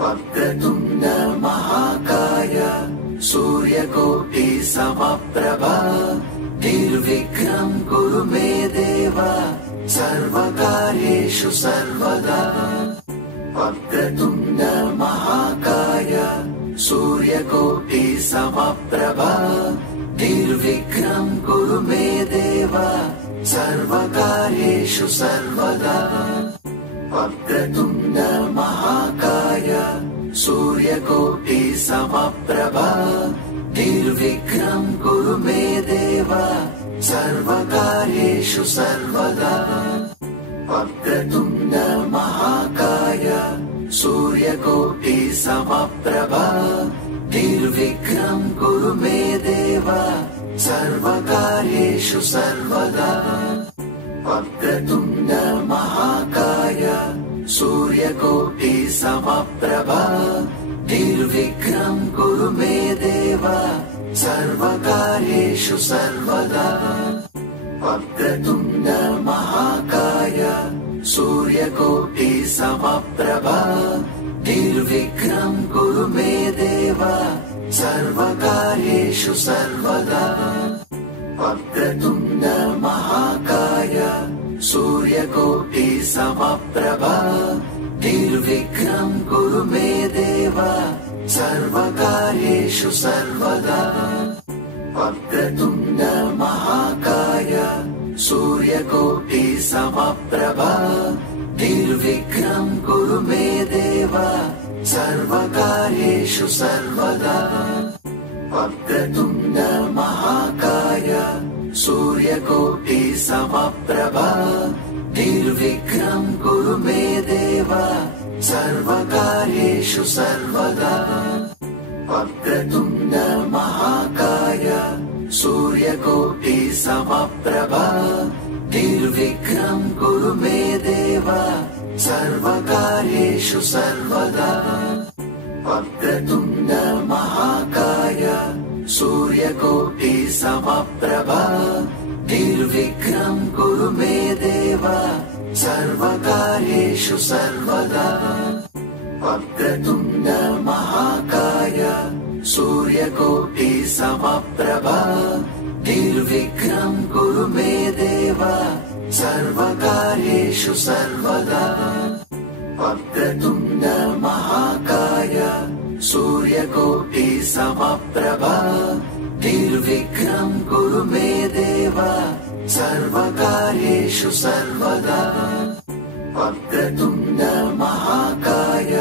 वक्रतुण्ड महाकाय सूर्यकोटि समप्रभा निर्विघ्नं कुरु मे देव सर्वकार्येषु सर्वदा। वक्रतुण्ड महाकाय सूर्यकोटि समप्रभा निर्विघ्नं कुरु मे देव सर्वकार्येषु सर्वदा। वक्रतुण्ड महाकाय सूर्यकोटि समप्रभा निर्विघ्नं कुरु मे देव सर्वकार्येषु सर्वदा। वक्रतुण्ड महाकाय सूर्यकोटि समप्रभा निर्विघ्नं कुरु मे देव सर्वकार्येषु सर्वदा। वक्रतुण्ड महाकाय सूर्यकोटि समप्रभा निर्विघ्नं कुरु मे देव सर्वकार्येषु सर्वदा। वक्रतुण्ड महाकाय सूर्यकोटि समप्रभा निर्विघ्नं कुरु मे देव सर्वकार्येषु सर्वदा। वक्रतुण्ड महाकाय सूर्यकोटि समप्रभा निर्विघ्नं कुरु मे देव सर्वकार्येषु सर्वदा। वक्रतुण्ड महाकाय सूर्यकोटि समप्रभा निर्विघ्नं कुरु मे देव सर्वकार्येषु सर्वदा। वक्रतुण्ड महाकाय सूर्यकोटि समप्रभा निर्विघ्नं कुरु मे देव सर्वकार्येषु सर्वदा। वक्रतुण्ड महाकाय सूर्यकोटि समप्रभा निर्विघ्नं कुरु मे देव सर्वकार्येषु सर्वदा। वक्रतुण्ड महाकाय सूर्यकोटि समप्रभा निर्विघ्नं कुरु मे देव सर्वकार्येषु सर्वदा। वक्रतुण्ड महाकाय सूर्यकोटि समप्रभा निर्विघ्नं कुरु मे देव सर्वकार्येषु सर्वदा। वक्रतुण्ड महाकाय सूर्यकोटि समप्रभा निर्विघ्नं कुरु मे देव सर्वकार्येषु सर्वदा। वक्रतुण्ड महाकाय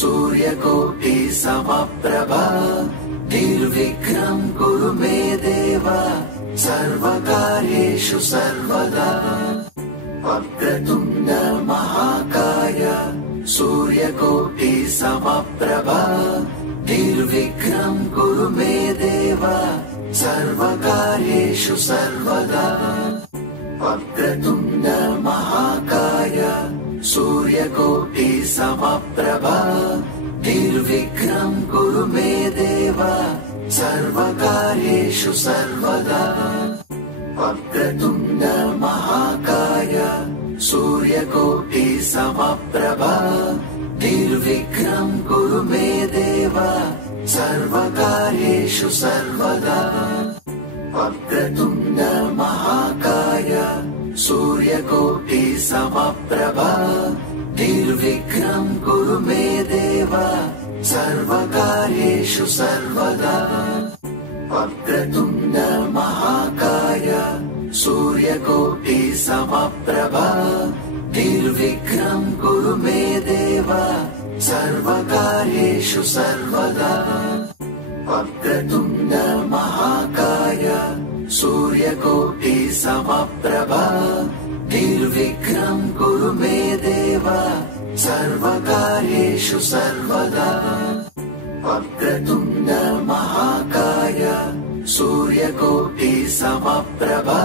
सूर्यकोटि समप्रभा निर्विघ्नं कुरु मे देव सर्वकार्येषु सर्वदा। वक्रतुण्ड महाकाय सूर्यकोटि समप्रभा निर्विघ्नं कुरु मे देव सर्वकार्येषु सर्वदा। वक्रतुण्ड महाकाय सूर्यकोटि समप्रभा निर्विघ्नं कुरु मे देव सर्वकार्येषु सर्वदा। वक्रतुण्ड महाकाय सूर्यकोटि समप्रभा निर्विघ्नं कुरु मे देव सर्वकार्येषु सर्वदा। वक्रतुण्ड महाकाय सूर्यकोटि समप्रभा निर्विघ्नं कुरु मे देव सर्वकार्येषु सर्वदा। वक्रतुण्ड महाकाय सूर्यकोटि समप्रभा निर्विघ्नं कुरु मे देव सर्वकार्येषु सर्वदा। वक्रतुण्ड महाकाय सूर्यकोटि समप्रभा निर्विघ्नं कुरु मे देव सर्वकार्येषु सर्वदा। वक्रतुण्ड महाकाय सूर्यकोटि समप्रभा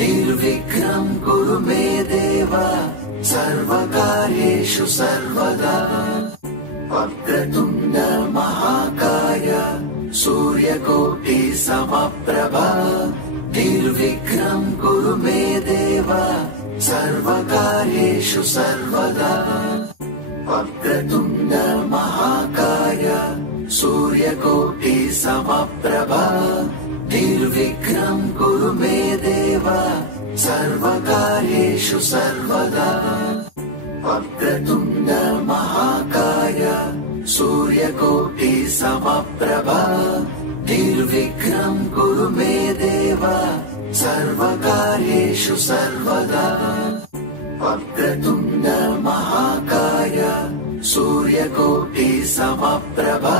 निर्विघ्नं कुरु मे देव सर्वकार्येषु सर्वदा। वक्रतुण्ड महाकाय सूर्यकोटि समप्रभा निर्विघ्नं कुरु मे देव सर्वकार्येषु सर्वदा। वक्रतुण्ड समप्रभा निर्विघ्नं कुरु मे देव सर्वकार्येषु सर्वदा। वक्रतुण्ड महाकाय सूर्यकोटि समप्रभा निर्विघ्नं कुरु मे देव सर्वकार्येषु सर्वदा। वक्रतुण्ड महाकाय सूर्यकोटि समप्रभा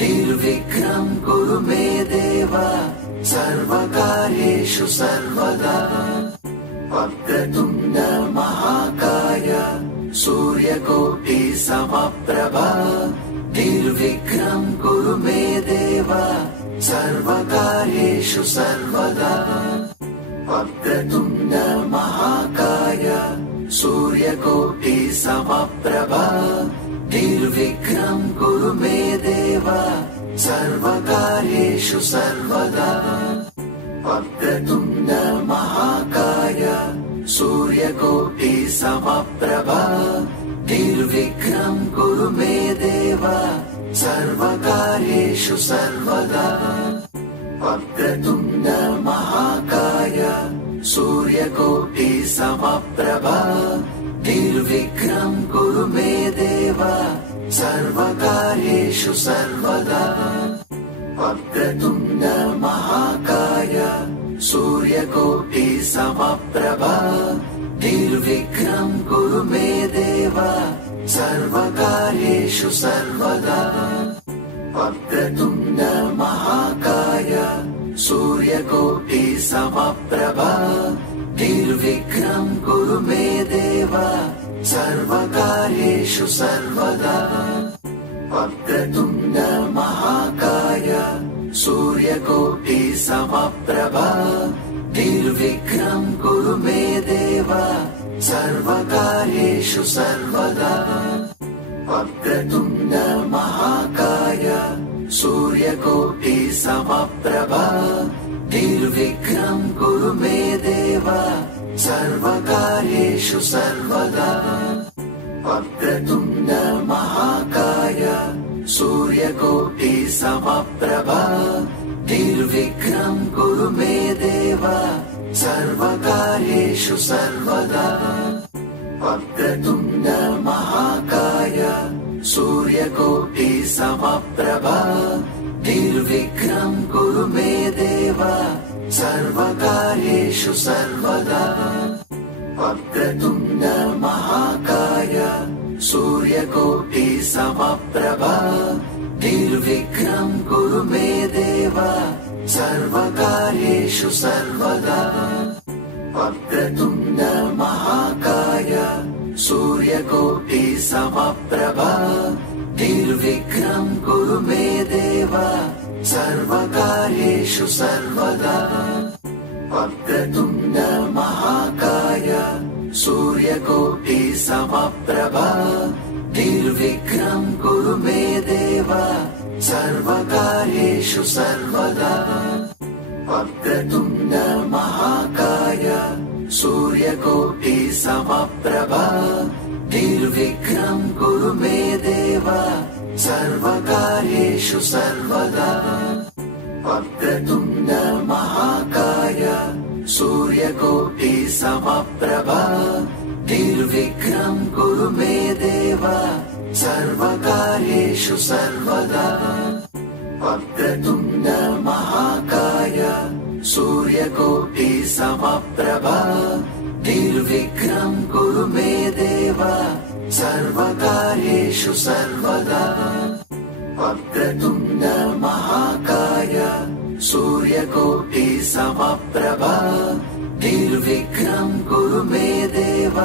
निर्विघ्नं कुरु मे देव सर्वकार्येषु सर्वदा। वक्रतुण्ड महाकाय सूर्यकोटि समप्रभा निर्विघ्नं कुरु मे देव सर्वकार्येषु सर्वदा। वक्रतुण्ड महाकाय सूर्यकोटि समप्रभा निर्विघ्नं कुरु मे देव सर्वकार्येषु सर्वदा। वक्रतुण्ड महाकाय सूर्यकोटि समप्रभा निर्विघ्नं कुरु मे देव सर्वकार्येषु सर्वदा। वक्रतुण्ड महाकाय सूर्यकोटि समप्रभा निर्विघ्नं कुरु मे देव सर्वकार्येषु सर्वदा। वक्रतुण्ड महाकाय सूर्यकोटि समप्रभा निर्विघ्नं कुरु मे देव सर्वकार्येषु सर्वदा। वक्रतुण्ड महाकाय सूर्यकोटि समप्रभा निर्विघ्नं कुरु मे देव सर्वकार्येषु सर्वदा। वक्रतुण्ड महाकाय सूर्यकोटि समप्रभा निर्विघ्नं कुरु मे देव सर्वकार्येषु सर्वदा। वक्रतुण्ड महाकाय सूर्यकोटि समप्रभा निर्विघ्नं कुरु मे देव सर्वकार्येषु सर्वदा। वक्रतुण्ड महाकाय सूर्यकोटि समप्रभा निर्विघ्नं कुरु मे देव सर्वकार्येषु सर्वदा। वक्रतुण्ड महाकाय सूर्यकोटि समप्रभा निर्विघ्नं कुरु मे देव सर्वकार्येषु सर्वदा। वक्रतुण्ड महाकाय सूर्यकोटि समप्रभा निर्विघ्नं कुरु मे देव सर्वकार्येषु सर्वदा। वक्रतुण्ड महाकाय सूर्यकोटि समप्रभा निर्विघ्नं कुरु मे देव सर्वकार्येषु सर्वदा। वक्रतुण्ड महाकाय सूर्यकोटि समप्रभा निर्विघ्नं कुरु मे देव सर्वकार्येषु सर्वदा। वक्रतुण्ड महाकाय सूर्यकोटि समप्रभा निर्विघ्नं कुरु मे देव सर्वकार्येषु सर्वदा। वक्रतुण्ड महाकाय सूर्यकोटि समप्रभा निर्विघ्नं कुरु मे देव सर्वकार्येषु सर्वदा। वक्रतुण्ड महाकाय सूर्यकोटि समप्रभा निर्विघ्नं कुरु मे देव सर्वकार्येषु सर्वदा। वक्रतुण्ड महाकाय सूर्यकोटि समप्रभा निर्विघ्नं कुरु मे देव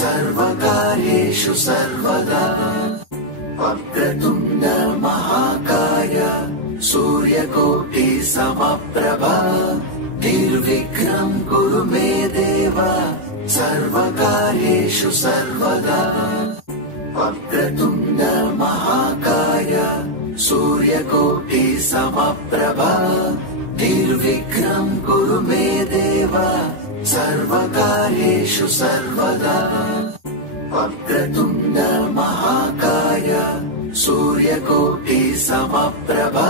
सर्वकार्येषु सर्वदा। वक्रतुण्ड महाकाय सूर्यकोटि समप्रभा निर्विघ्नं कुरु मे देव सर्वकार्येषु सर्वदा। वक्रतुण्ड महाकाय सूर्यकोटि समप्रभा निर्विघ्नं कुरु मे देव सर्वकार्येषु सर्वदा। वक्रतुण्ड महाकाय सूर्यकोटि समप्रभा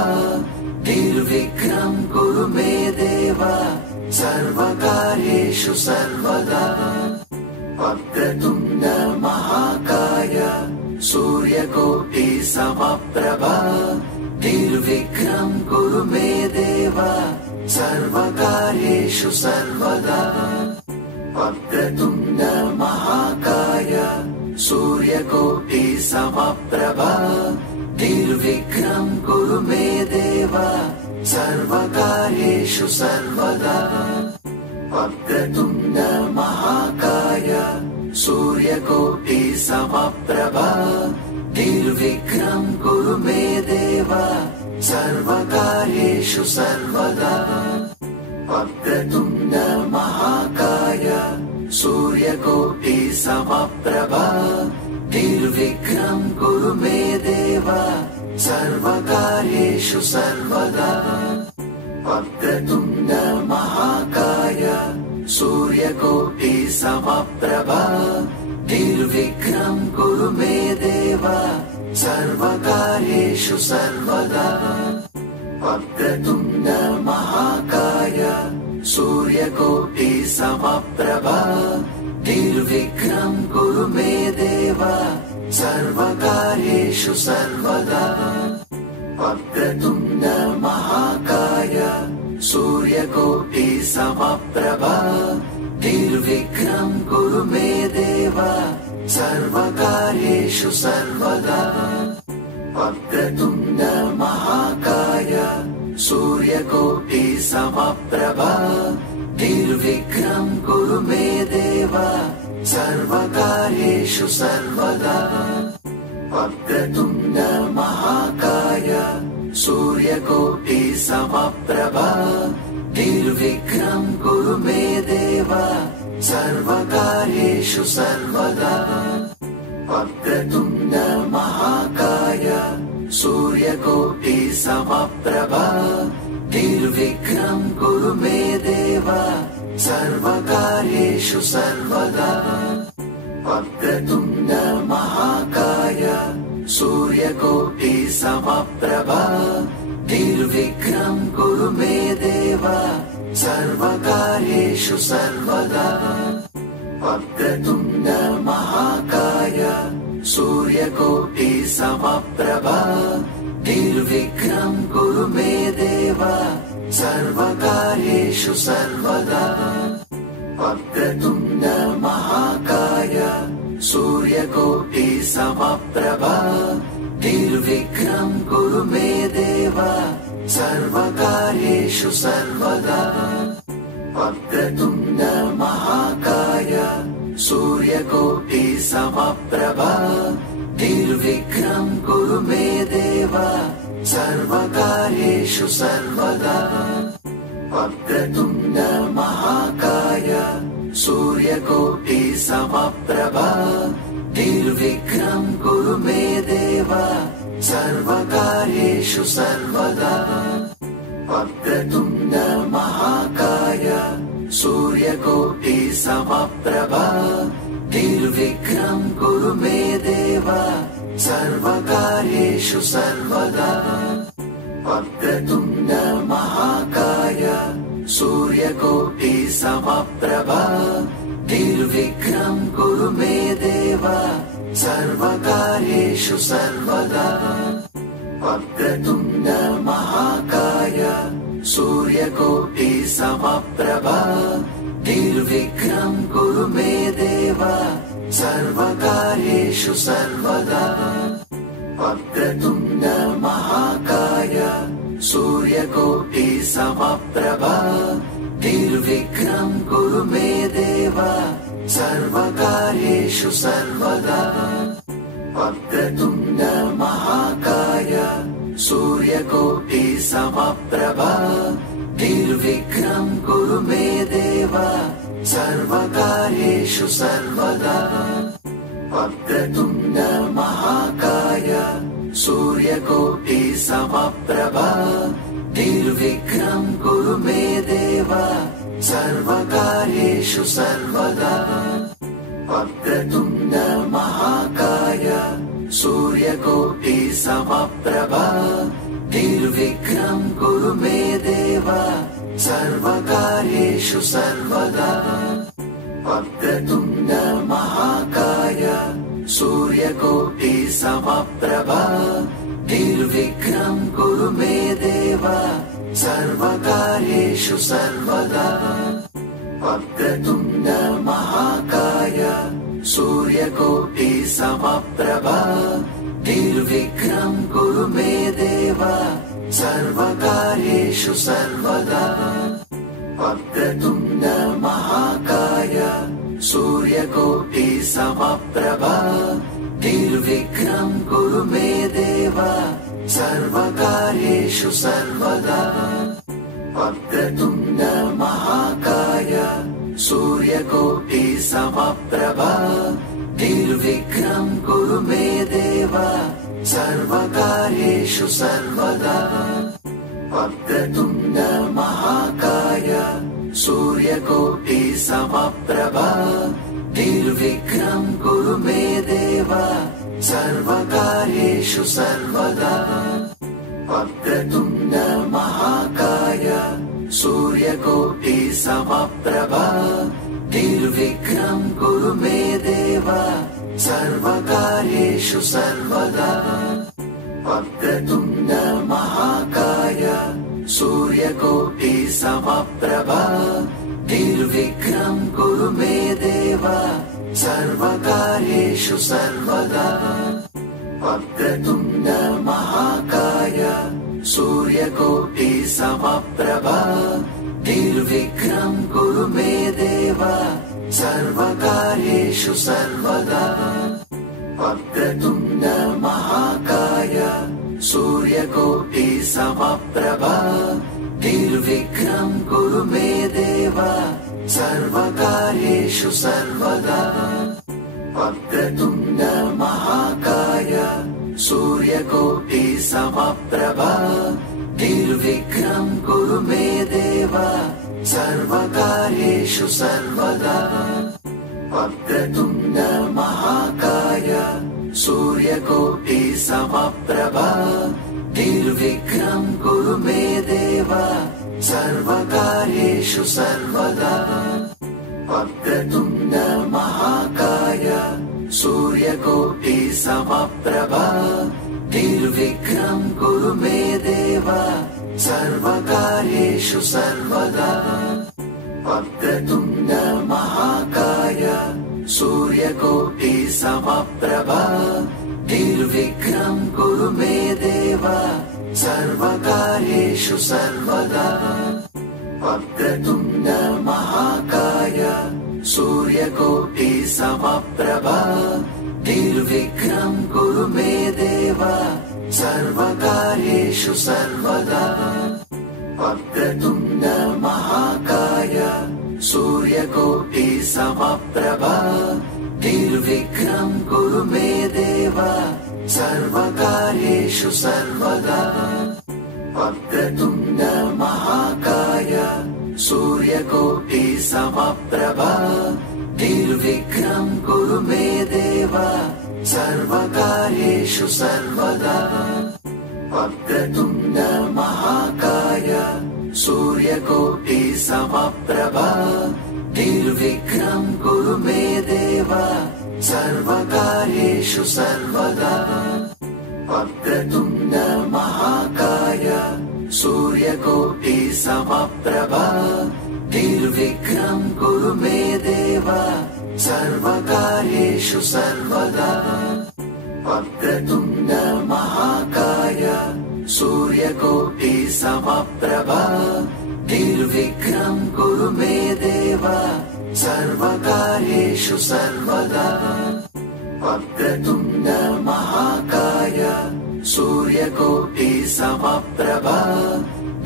वक्रतुण्ड महाकाय सूर्यकोटि समप्रभा निर्विघ्नं कुरु मे देव सर्वकार्येषु सर्वदा। वक्रतुण्ड महाकाय सूर्यकोटि समप्रभा निर्विघ्नं कुरु मे देव सर्वकार्येषु सर्वदा। वक्रतुण्ड महाकाय सूर्यकोटि समप्रभा निर्विघ्नं कुरु मे देव सर्वकार्येषु सर्वदा। वक्रतुण्ड महाकाय सूर्यकोटि समप्रभा निर्विघ्नं कुरु मे देव सर्वकार्येषु सर्वदा। वक्रतुण्ड महाकाय सूर्यकोटि समप्रभा निर्विघ्नं कुरु मे देव सर्वकार्येषु सर्वदा। वक्रतुण्ड महाकाय सूर्यकोटि समप्रभा निर्विघ्नं कुरु मे देव सर्वकार्येषु सर्वदा। वक्रतुण्ड महाकाय सूर्यकोटि समप्रभा निर्विघ्नं कुरु मे देव सर्वकार्येषु सर्वदा। वक्रतुण्ड महाकाय सूर्यकोटि समप्रभा निर्विघ्नं कुरु मे देव सर्वकार्येषु सर्वदा। वक्रतुण्ड महाकाय सूर्यकोटि समप्रभा निर्विघ्नं कुरु मे देव सर्वकार्येषु सर्वदा। वक्रतुण्ड महाकाय सूर्यकोटि समप्रभा निर्विघ्नं कुरु मे देव सर्वकार्येषु सर्वदा। वक्रतुण्ड महाकाय सूर्यकोटि समप्रभा निर्विघ्नं कुरु मे देव सर्वकार्येषु सर्वदा। वक्रतुण्ड महाकाय सूर्यकोटि समप्रभा निर्विघ्नं कुरु मे देव सर्वकार्येषु सर्वदा। वक्रतुण्ड महाकाय सूर्यकोटि समप्रभा निर्विघ्नं कुरु मे देव सर्वकार्येषु सर्वदा। वक्रतुण्ड महाकाय सूर्यकोटि समप्रभा निर्विघ्नं कुरु मे देव सर्वकार्येषु सर्वदा। वक्रतुण्ड महाकाय सूर्यकोटि समप्रभा निर्विघ्नं कुरु मे देव सर्वकार्येषु सर्वदा। वक्रतुण्ड महाकाय सूर्यकोटि समप्रभा निर्विघ्नं कुरु मे देव सर्वकार्येषु सर्वदा। वक्रतुण्ड महाकाय सूर्यकोटि समप्रभा निर्विघ्नं कुरु मे देव सर्वकार्येषु सर्वदा। वक्रतुण्ड महाकाय सूर्यकोटि समप्रभा निर्विघ्नं कुरु मे देव सर्वकार्येषु सर्वदा। वक्रतुण्ड महाकाय सूर्यकोटि समप्रभा निर्विघ्नं कुरु मे देव सर्वकार्येषु सर्वदा। वक्रतुण्ड महाकाय सूर्यकोटि समप्रभा निर्विघ्नं कुरु मे देव सर्वकार्येषु सर्वदा। वक्रतुण्ड महाकाय सूर्यकोटि समप्रभा निर्विघ्नं कुरु मे देव सर्वकार्येषु सर्वदा। वक्रतुण्ड महाकाय सूर्यकोटि समप्रभा निर्विघ्नं कुरु मे देव सर्वकार्येषु सर्वदा। वक्रतुण्ड महाकाय सूर्यकोटि समप्रभा निर्विघ्नं कुरु मे देव सर्वकार्येषु सर्वदा। वक्रतुण्ड महाकाय सूर्यकोटि समप्रभा निर्विघ्नं कुरु मे देव सर्वकार्येषु सर्वदा। वक्रतुण्ड महाकाय सूर्यकोटि समप्रभा निर्विघ्नं कुरु मे देव सर्वकार्येषु सर्वदा। वक्रतुण्ड महाकाय सूर्यकोटि समप्रभा निर्विघ्नं कुरु मे देव सर्वकार्येषु सर्वदा। वक्रतुण्ड महाकाय सूर्यकोटि समप्रभा निर्विघ्नं कुरु मे देव सर्वकार्येषु सर्वदा। वक्रतुण्ड महाकाय सूर्यकोटि समप्रभा निर्विघ्नं कुरु मे देव सर्वकार्येषु सर्वदा। वक्रतुण्ड महाकाय सूर्यकोटि समप्रभा निर्विघ्नं कुरु मे देव सर्वकार्येषु सर्वदा। वक्रतुण्ड महाकाय सूर्यकोटि समप्रभा निर्विघ्नं कुरु मे देव सर्वकार्येषु सर्वदा। वक्रतुण्ड महाकाय सूर्यकोटि समप्रभा निर्विघ्नं कुरु मे देव सर्वकार्येषु सर्वदा। वक्रतुण्ड महाकाय सूर्यकोटि समप्रभा निर्विघ्नं कुरु मे देव सर्वकार्येषु सर्वदा। वक्रतुण्ड महाकाय सूर्यकोटि समप्रभा निर्विघ्नं कुरु मे देव सर्वकार्येषु सर्वदा। वक्रतुण्ड महाकाय सूर्यकोटि समप्रभा निर्विघ्नं कुरु मे देव सर्वकार्येषु सर्वदा। वक्रतुण्ड महाकाय सूर्यकोटि समप्रभा निर्विघ्नं कुरु मे देव सर्वकार्येषु सर्वदा। वक्रतुण्ड महाकाय सूर्यकोटि समप्रभा निर्विघ्नं कुरु मे देव सर्वकार्येषु सर्वदा। वक्रतुण्ड महाकाय सूर्यकोटि समप्रभा निर्विघ्नं कुरु मे देव सर्वकार्येषु सर्वदा। वक्रतुण्ड महाकाय सूर्यकोटि समप्रभा निर्विघ्नं कुरु मे देव सर्वकार्येषु सर्वदा। वक्रतुण्ड महाकाय सूर्यकोटि समप्रभा निर्विघ्नं कुरु मे देव सर्वकार्येषु सर्वदा। वक्रतुण्ड महाकाय सूर्यकोटि समप्रभा निर्विघ्नं कुरु मे देव सर्वकार्येषु सर्वदा। वक्रतुण्ड महाकाय सूर्यकोटि समप्रभा निर्विघ्नं कुरु मे देव सर्वकार्येषु सर्वदा। वक्रतुण्ड महाकाय सूर्यकोटि समप्रभा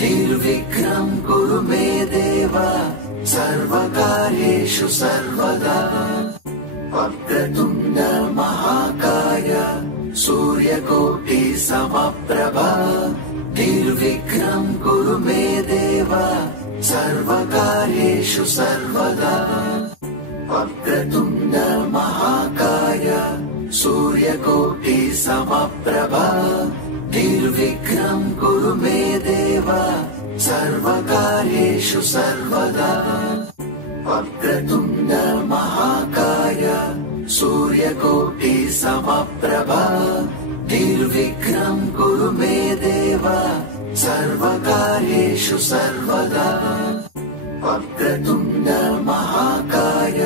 निर्विघ्नं कुरु मे देव सर्वकार्येषु सर्वदा। वक्रतुण्ड महाकाय सूर्यकोटि समप्रभा निर्विघ्नं कुरु मे देव सर्वकार्येषु सर्वदा। वक्रतुण्ड महाकाय सूर्यकोटि समप्रभा निर्विघ्नं कुरु मे देव सर्वकार्येषु सर्वदा। वक्रतुण्ड महाकाय सूर्यकोटि समप्रभा निर्विघ्नं कुरु मे देव सर्वकार्येषु सर्वदा। वक्रतुण्ड महाकाय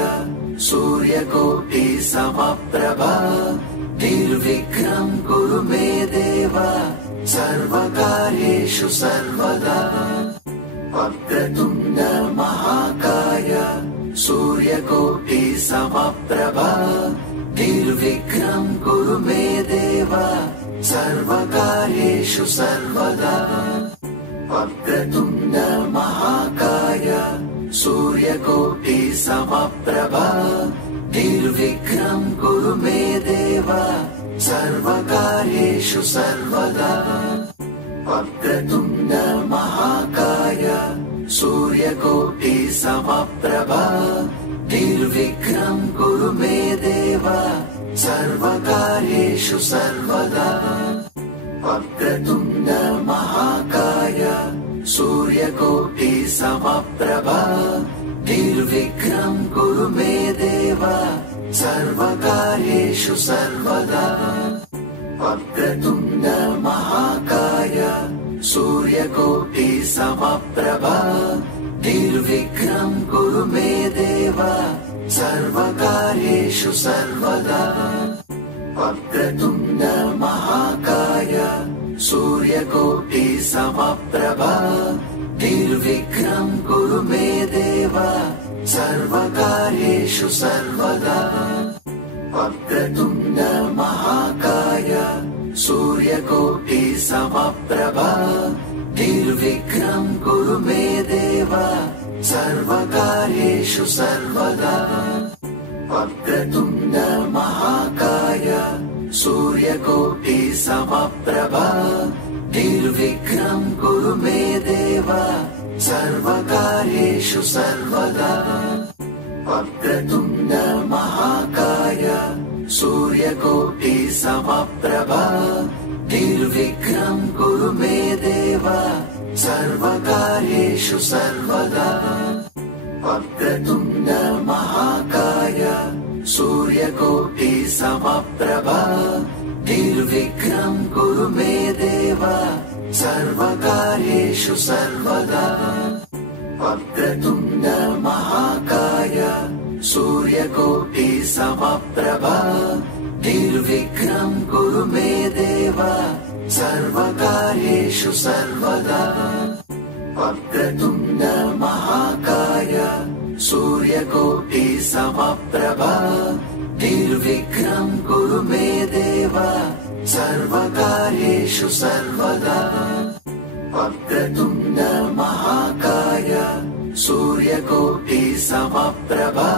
सूर्यकोटि समप्रभा निर्विघ्नं कुरु मे देव सर्वकार्येषु सर्वदा। वक्रतुण्ड महाकाय सूर्यकोटि समप्रभा निर्विघ्नं कुरु मे देव सर्वकार्येषु सर्वदा। वक्रतुण्ड महाकाय सूर्यकोटि समप्रभा निर्विघ्नं कुरु मे देव सर्वकार्येषु सर्वदा। वक्रतुण्ड महाकाय सूर्यकोटि समप्रभा निर्विघ्नं कुरु मे देव सर्वकार्येषु सर्वदा। वक्रतुण्ड महाकाय सूर्यकोटि समप्रभा निर्विघ्नं कुरु मे देव सर्वकार्येषु सर्वदा। वक्रतुण्ड महाकाय सूर्यकोटि समप्रभा निर्विघ्नं कुरु मे देव सर्वकार्येषु सर्वदा। वक्रतुण्ड महाकाय सूर्यकोटि समप्रभा निर्विघ्नं कुरु मे देव सर्वकार्येषु सर्वदा। वक्रतुण्ड महाकाय सूर्यकोटि समप्रभा निर्विघ्नं कुरु मे देव सर्वकार्येषु सर्वदा। वक्रतुण्ड महाकाय सूर्यकोटि समप्रभा निर्विघ्नं कुरु मे देव सर्वकार्येषु सर्वदा। वक्रतुण्ड महाकाय सूर्यकोटि समप्रभा निर्विघ्नं कुरु मे देव सर्वकार्येषु सर्वदा। वक्रतुण्ड महाकाय सूर्यकोटि समप्रभा निर्विघ्नं कुरु मे देव सर्वकार्येषु सर्वदा। वक्रतुण्ड महाकाय सूर्यकोटि समप्रभा निर्विघ्नं कुरु मे देव सर्वकार्येषु सर्वदा। वक्रतुण्ड महाकाय सूर्यकोटि समप्रभा निर्विघ्नं कुरु मे देव सर्वकार्येषु सर्वदा। वक्रतुण्ड महाकाय सूर्यकोटि समप्रभा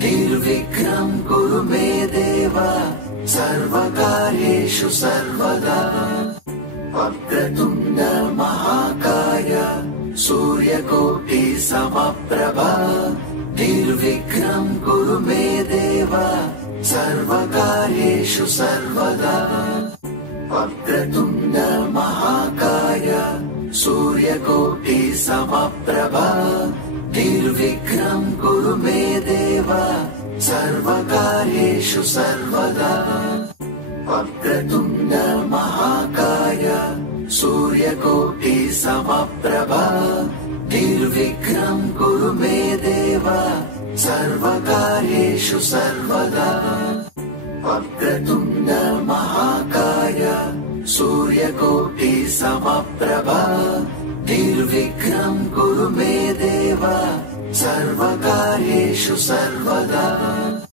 निर्विघ्नं कुरु मे देव सर्वकार्येषु सर्वदा। वक्रतुण्ड महाकाय सूर्यकोटि समप्रभा निर्विघ्नं कुरु मे देव सर्वकार्येषु सर्वदा। वक्रतुण्ड महाकाय सूर्यकोटि समप्रभा निर्विघ्नं कुरु मे देव सर्वकार्येषु सर्वदा। वक्रतुण्ड महाकाय सूर्यकोटि समप्रभा निर्विघ्नं कुरु मे देव सर्वकार्येषु सर्वदा। वक्रतुण्ड महाकाय सूर्यकोटि समप्रभा निर्विघ्नं कुरु मे देव सर्वकार्येषु सर्वदा।